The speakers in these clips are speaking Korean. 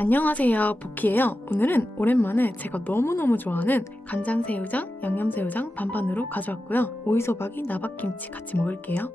안녕하세요, 보키예요. 오늘은 오랜만에 제가 너무너무 좋아하는 간장새우장, 양념새우장 반반으로 가져왔고요. 오이소박이, 나박김치 같이 먹을게요.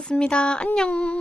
잘 먹었습니다. 안녕.